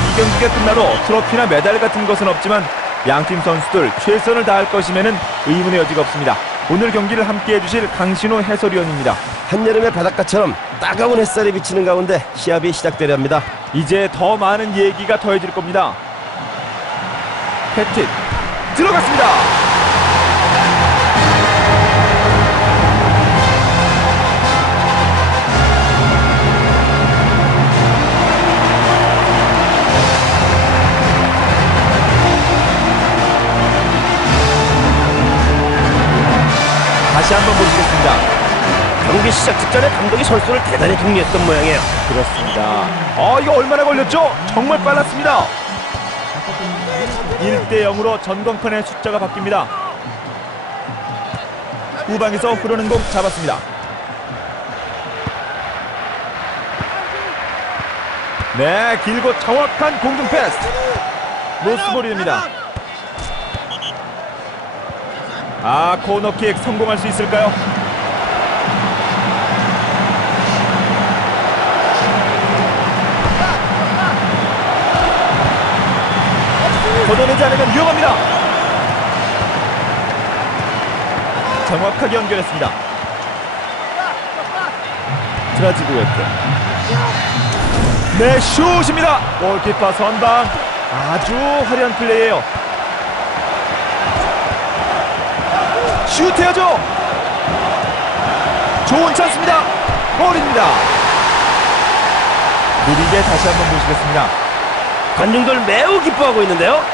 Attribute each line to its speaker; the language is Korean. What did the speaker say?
Speaker 1: 이 경기가 끝나도 트로피나 메달 같은 것은 없지만 양팀 선수들 최선을 다할 것임에는 의문의 여지가 없습니다. 오늘 경기를 함께 해 주실 강신호 해설위원입니다.
Speaker 2: 한여름의 바닷가처럼 따가운 햇살이 비치는 가운데 시합이 시작되려 합니다.
Speaker 1: 이제 더 많은 얘기가 더해질 겁니다. 패tit 들어갔습니다. 다시 한번 보시겠습니다.
Speaker 2: 경기 시작 직전에 감독이 선수를 대단히 독려했던 모양이에요.
Speaker 1: 그렇습니다. 아 이거 얼마나 걸렸죠? 정말 빨랐습니다. 1대 0으로 전광판의 숫자가 바뀝니다. 후방에서 흐르는 공 잡았습니다. 네, 길고 정확한 공중 패스. 로스볼이 됩니다. 아, 코너킥 성공할 수 있을까요? 걷어내지 않으면 위험합니다. 정확하게 연결했습니다. 트라지구에트. 네, 슛입니다. 골키퍼 선방. 아주 화려한 플레이예요. 슛해야죠. 좋은 찬스입니다. 골입니다. 느리게 다시 한번 보시겠습니다.
Speaker 2: 관중들 매우 기뻐하고 있는데요.